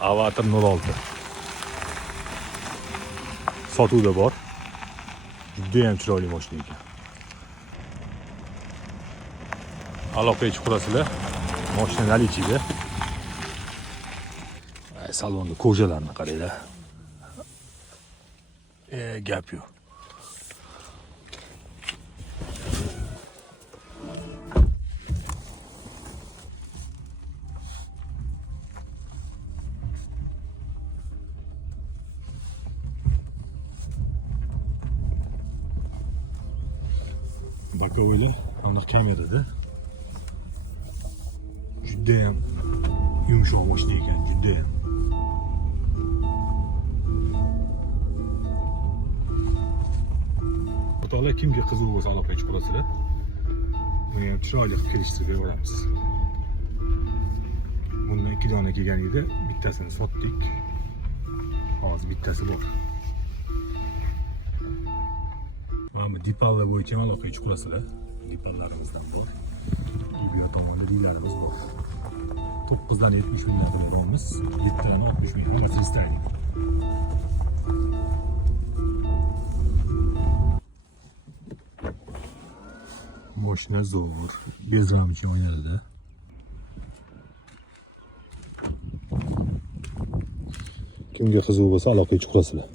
Avatar 06. Sotuvda bor. Juda ham chiroyli mashina ekan. Aloqaga chiqasizlar. Mashina наличиеda. Salonni ko'jalarini qaranglar. Gap yo'q. Bokovoylar aniq kamerada. Juda ham yumshoq mashina ekan, juda ham. O'rtoqlar, kimga qiziq bo'lsa aloqaga chiqasizlar. Buni ham chiroyli qilib kelishtirib beramiz. Bundan 2 dona kelgan edi, bittasini sotdik. Hozir bittasi bor. Mana dipallar bo'yicha ham aloqaga chiqasizlar. Dipallarimizdan bor. Bu tomonda ringlarimiz bor. 9 dan 70 mingdan boramiz. Bittani 60 ming hammasi istaylik. Mashina zo'r, bezramchi o'ynaladi. Kimga qiziq bo'lsa aloqaga chiqasizlar.